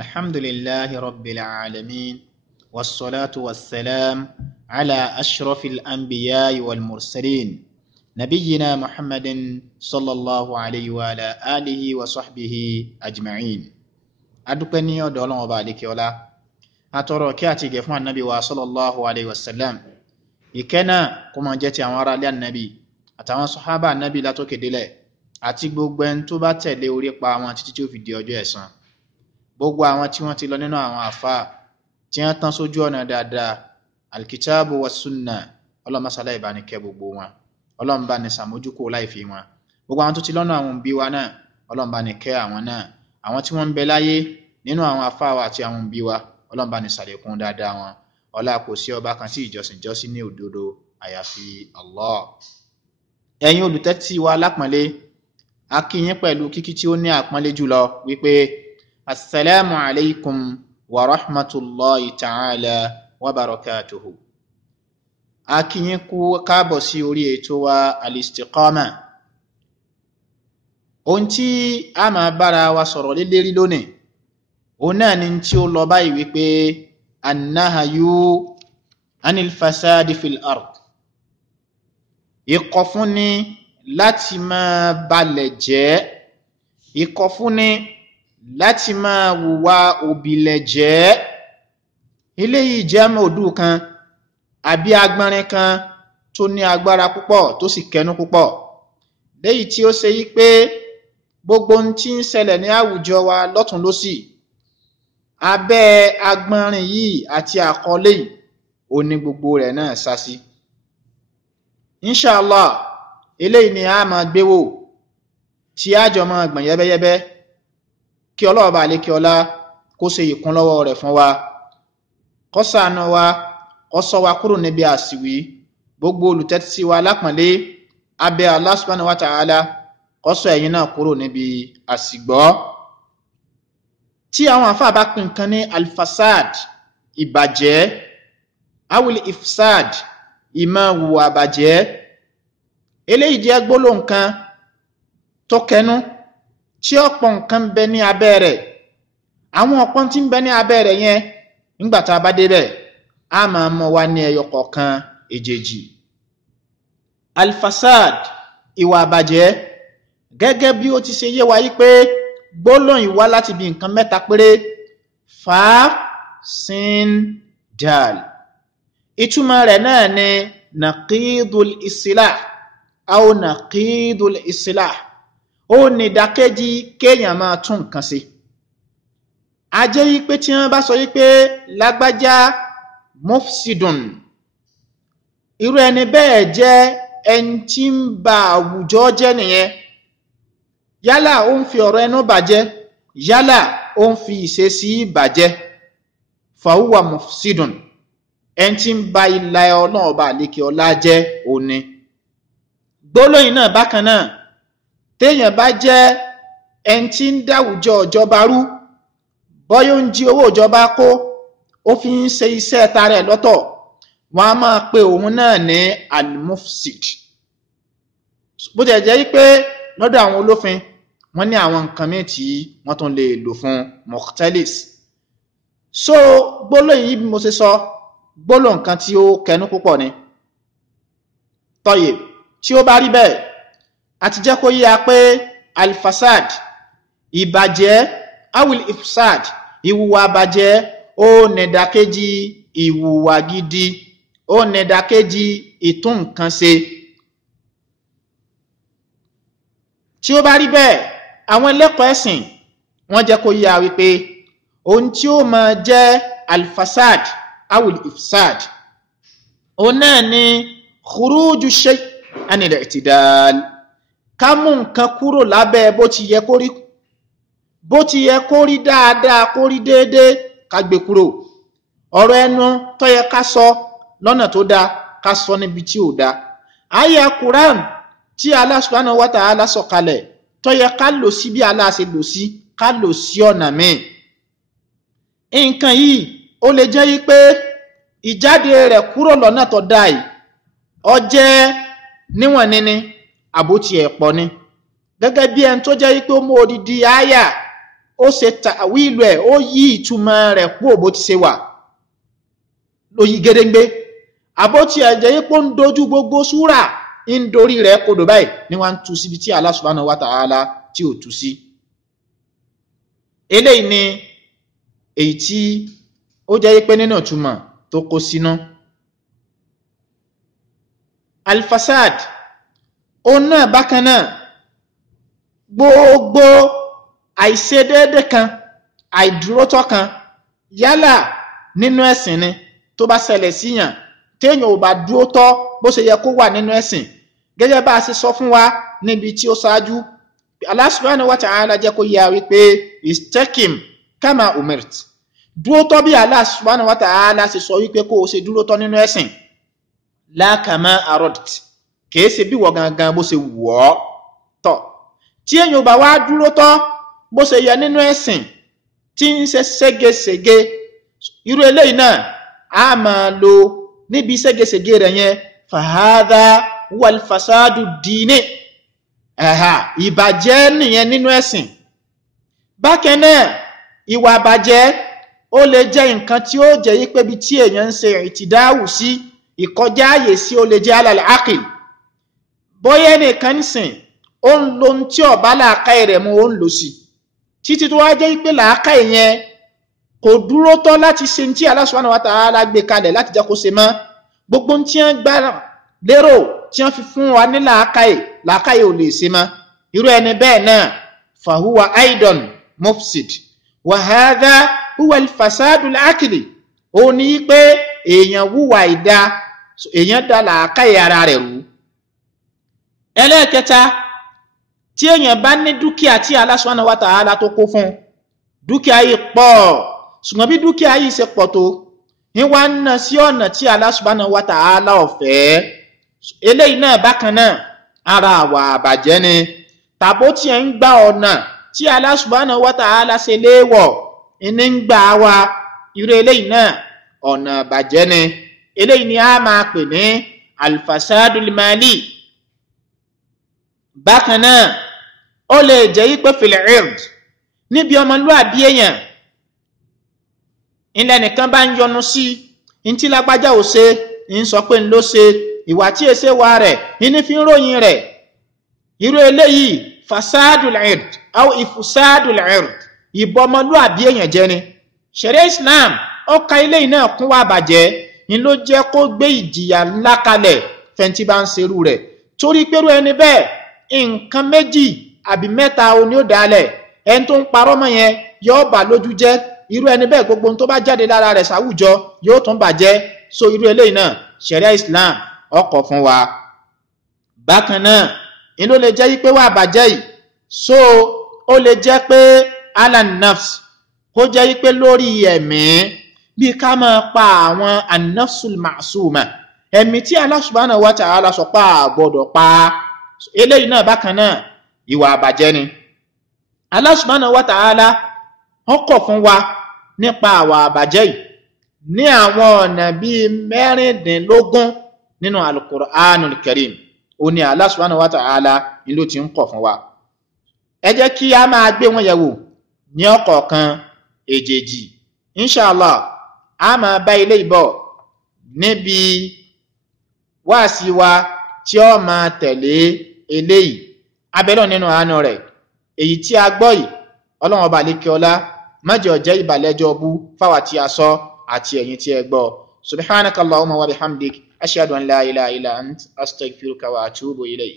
الحمد لله رب العالمين والصلاة والسلام على أشرف الأنبياء والمرسلين نبينا محمد صلى الله عليه وعلى آله وصحبه أجمعين أدوكني ودولون وبالك ولا أترى كاتي جفوان النبي صلى الله عليه وسلم يكنا كما جاتي أمارا للنبي أتوان صحابة النبي لا توكدله àti gbogbo ẹni tó bá tẹ̀lé orí pa àwọn títí tí ó fi di ọjọ́ ẹ̀san gbogbo àwọn tí wọ́n ti lọ nínú àwọn àfáà tí wọ́n tán sójú ọ̀nà dáadáa alkitabu wa sunna Ọlọ́run masala ìbánikẹ́ gbogbo wọn Ọlọ́run bá ní ṣàmójúkò láìfi wọn gbogbo àwọn tó ti lọ́nà àwọn òbí wa náà Ọlọ́run bá ní kẹ́ àwọn náà àwọn tí wọ́n ń bẹ láyé nínú àwọn àfáà wa àti àwọn òbí wa Ọlọ́run bá ní ṣàlékún dáadáa wọn ọlá kò sí ọba kan tí ìjọsìn jọ́sí ní òdodo àyàfi Allah. Ẹ̀yin olùtẹ́tí wa lápọ̀nlé a kí yín pẹ̀lú kíkí tí ó ní àpọ́nlé jùlọ wípé assalamu alaikum wa rahmatullahi ta'ala wa barakatuhu. A kí yín kú káàbọ̀ sí orí ètò wa al-istiqama. Ohun tí a máa bára wa sọ̀rọ̀ lé lérí lónìí òun náà ni tí ó lọ báyìí wípé annahayu anil fasadi fil ard, ìkọ̀fúnni láti máa balẹ̀ jẹ́, ìkọ̀fúnni láti máa hùwà òbílẹ̀ jẹ́. Eléyìí jẹ́ mọ̀ọ́dù kan àbí agbọ́nrin kan tó ní agbára púpọ̀ tó sì kẹnu púpọ̀ léyìí tí ó ṣe yí pé gbogbo ohun tí ń ṣẹlẹ̀ ní àwùjọ wa lọ́tùn lósì abẹ́ agbọ́nrin yìí àti àkọlé yìí ó ní gbogbo rẹ̀ náà sá sí. Inshallah eléyìí ni a máa gbéwò tí a jọ máa gbọ̀n yẹ́bẹ́yẹ́bẹ́ kí Ọlọ́run bá lè kí ọlá kó ṣe ìkúnlọ́wọ́ rẹ̀ fún wa, kó ṣàánú wa, kó ṣọ́ wa kúrò níbi àṣìwí. Gbogbo olùtẹ́tí wa lápọ̀nlé abẹ́ Allah subhanahu wa ta'ala kó ṣọ́ ẹ̀yin náà kúrò níbi àṣìgbọ́. Tí àwọn àfáà bá pín nǹkan ní alfasad ìbàjẹ́ awil ifsad ìmọ̀ hùwà bàjẹ́, eléyìí jẹ́ gbólóhùn kan tó kẹnu tí ọ̀pọ̀ nǹkan ń bẹ ní abẹ́ rẹ̀. Àwọn ọ̀pọ̀ tí ń bẹ ní abẹ́ rẹ̀ yẹn nígbà tá a bá débẹ̀ a máa mọ̀ wá ní ẹyọ kọ̀ọ̀kan èjèèjì. Alfasad ìwà àbàjẹ́ gẹ́gẹ́ bí ó ti ṣe yé wa yí pé gbólóhùn ìwá láti bí nǹkan mẹ́ta péré fa sin dal. Ìtumọ̀ rẹ̀ náà ni naqidul islah aw naqidul islah, ó ní ìdàkejì kéèyàn máa tún nǹkan ṣe. A jẹ́ yí pé tí wọ́n bá sọ yí pé lágbájá mufsidun, irú ẹni bẹ́ẹ̀ jẹ́ ẹni tí ń ba àwùjọ jẹ́ nìyẹn. Yálà ó ń fi ọ̀rọ̀ ẹnu bàjẹ́, yálà ó ń fi ìṣesí bàjẹ́. Fahuwa mufsidun, ẹni tí ń ba ilẹ̀ Ọlọ́run ọba àlékè ọlá jẹ́ òní. Gbólóhùn náà bákan náà téèyàn bá jẹ́ ẹni tí ń dáwùjọ ìjọba rú, bọ́yọ́ ń jí owó ìjọba kó ó fi ń ṣe iṣẹ́ tara ẹ̀ lọ́tọ̀, wọ́n á máa pe òun náà ní al-mufsid. Bó ti jẹ́ pé lọ́dọ̀ àwọn olófin wọ́n ní àwọn nǹkan míì tí wọ́n tún lè lò fún mukhtalis. So gbólóhùn yìí bí mo ṣe sọ gbólóhùn kan tí ó kẹnu púpọ̀ ni. Tọ́yè tí ó bá rí bẹ́ẹ̀ a ti jẹ́ kó yé a pé alfasad ìbàjẹ́ awil ifsad ìwùwà àbàjẹ́ ó nẹ̀dàkejì ìwùwà gidi, ó nẹ̀dàkejì ìtún nǹkan ṣe. Tí ó bá rí bẹ́ẹ̀ àwọn ẹlẹ́kọ̀ọ́ ẹ̀sìn wọ́n jẹ́ kó yé a wípé ohun tí ó máa jẹ́ alfasad awil ifsad òun náà ni khuruju shay anil i'tidal, ká mú nǹkan kúrò lábẹ́ bó ti yẹ kó rí, bó ti yẹ kó rí dáadáa kó rí déédéé ká gbé kúrò. Ọ̀rọ̀ ẹnu tó yẹ ká sọ lọ́nà tó dáa ká sọ níbi tí ò dáa. Àyá Quran tí Allah subhanahu wa ta'ala sọ kalẹ̀ tó yẹ ká lò sí bí Allah ṣe lò sí ká lò sí ọ̀nà míì. Nǹkan yìí ó lè jẹ́ yí pé ìjáde rẹ̀ kúrò lọ́nà tó dáa yìí ó jẹ́ níwọ̀n níní àbótí ẹ̀pọ̀ ni. Gẹ́gẹ́ bí ẹni tó jẹ́ yí pé ó mú odidi àyà ó ṣe ta'wilu ẹ̀, ó yí ìtumọ̀ rẹ̀ kúrò bó ti ṣe wà ló yí gédéǹgbé. àbótí ẹ̀jẹ̀ yípo ń dojú gbogbo súrà ń dorí rẹ̀ kodò báyìí ni wọ́n ń tú síbi tí Allah subhanahu wa ta'ala tí ò tú sí. eléyìí ni èyí tí ó jẹ́ pé nínú ìtumọ̀ tó kó sínú. alfasad òun náà bákan náà gbogbo àìṣedéédé kan, àìdúrótọ́ kan, yálà nínú ẹ̀sìn ni tó bá ṣẹlẹ̀ síyàn téèyàn ò bá dúró tọ́ bó ṣe yẹ kó wà nínú ẹ̀sìn, gẹ́gẹ́ bá a ṣe sọ fún wa níbi tí ó ṣáájú. Allah subhanahu wa ta'ala jẹ́ kó yà wípé istakim kama umirt, dúró tọ́ bí Allah subhanahu wa ta'ala ṣe sọ wípé kó o ṣe dúró tọ́ nínú ẹ̀sìn, la kama arad, kìí ṣe bí wọ́n gangan bó ṣe wù ọ́ tọ́. tí èèyàn ò bá wá dúró tọ́ bó ṣe yẹ nínú ẹ̀sìn tí ń ṣe ségesège, irú eléyìí náà a máa lo níbi ségesège rẹ̀ yẹn fahadha wal fasadu dini, ìbàjẹ́ nìyẹn nínú ẹ̀sìn. bákan náà ìwà àbàjẹ́ ó lè jẹ́ nǹkan tí ó jẹ́ yí pé bí tí èèyàn ń ṣe ìtìdáwù sí, ìkọjá ààyè sí, ó lè jẹ́ alal aqil. bóyá nìkan sìn ó ń lo ohun tí ọ̀bá làákàyè rẹ̀ mú ó ń lò sí títí tó wá jẹ́ pé làákàyè yẹn kò dúró tọ́ láti ṣe tí Allah subhanahu wa ta'ala gbé kalẹ̀ láti jẹ́ kó ṣe mọ́. gbogbo tí wọ́n gbà lérò tí wọ́n fi fún wa ní làákàyè ò lè ṣe mọ́. irú ẹni bẹ́ẹ̀ náà fahuwa aidan mufsid wa hadha huwa al-fasadu al-aqli, ó ní pé èèyàn wúwa ìdá, èèyàn dá làákàyè ara rẹ̀ rú. ẹlẹ́ẹ̀kẹta, tí èèyàn bá ní dúkìá tí Allah subhanahu wa ta'ala tó kó fún, dúkìá yìí pọ̀, ṣùgbọ́n bí dúkìá yìí ṣe pọ̀ tó ní wá ń ná sí ọ̀nà tí Allah subhanahu wa ta'ala ò fẹ́, eléyìí náà bákan náà ara àwà àbàjẹ́ ni. tàbó tí ẹ ń gba ọ̀nà tí Allah subhanahu wa ta'ala ṣe léèwọ̀ ní ń gbà wá, irú eléyìí náà ọ̀nà àbàjẹ́ ni. eléyìí ni a máa pè ní alfasadul mali. bákan náà ó lè jẹ́ yí pé fil ird, níbi ọmọlúwàbí èèyàn, ilẹ̀ nìkan bá ń yọnu sí ntí lágbájá ò ṣe ń sọ pé ń ló ṣe, ìwà tí èsè wa rẹ̀ ní fi ń ròyìn rẹ̀, irú eléyìí fasadul ird aw ifsadul ird, ìbọmọlúwàbí èèyàn jẹ́ ni. ṣẹ̀ríà Islam ó ka eléyìí náà kún wá bàjẹ́, ń ló jẹ́ kó gbé ìjìyà ńlá kalẹ̀ fẹ́ntì bá ń ṣerú rẹ̀, torí pẹ̀lú ẹni bẹ́ẹ̀ nǹkan méjì àbí mẹ́ta o ní ó dálẹ̀. ẹni tó ń parọ́ mọ́ yẹn yóò bà lójú jẹ́, irú ẹni bẹ́ẹ̀ gbogbo tó bá jáde lára rẹ̀ sáwùjọ yóò tún bàjẹ́. so irú eléyìí náà ṣẹ̀ríà Islam ó kọ̀ fún wa. bákan náà ní ló lè jẹ́ yí pé wà bàjẹ́ yìí, so ó lè jẹ́ pé alan nafs, kó jẹ́ yí pé lórí ẹ̀mí, bí ká máa pa àwọn an-nafsul ma'suma, ẹ̀mí tí Allah subhanahu wa ta'ala sọ pé a gbọ́dọ̀ pa, eléyìí náà bákan náà ìwà àbàjẹ́ ni. Allah subhanahu wa ta'ala ó kọ̀ fún wa nípa àwà àbàjẹ́ yìí ní àwọn ọ̀nà bíi 16 nínú al-Qur'anul Karim. ó ní Allah subhanahu wa ta'ala ni ló ti ń kọ̀ fún wa. ẹ jẹ́ kí a máa gbé wọn yẹ̀wò ní ọ̀kọ̀ọ̀kan èjèèjì. inshallah a máa bá ilé ìbọ̀ níbi wáàsí wa tí ó máa tẹ̀lé eléyìí. abẹ́lọ́ nínú àánú rẹ̀ èyí tí a gbọ́ yìí, Ọlọ́run ọba àlékè ọlá má jẹ́ ó jẹ́ ìbàlẹ́jọ́ bú fáwa tí a sọ àti ẹ̀yin tí ẹ gbọ́. subhanakallahumma wa bihamdik ashhadu an la ilaha illa ant astaghfiruka wa atubu ilayk.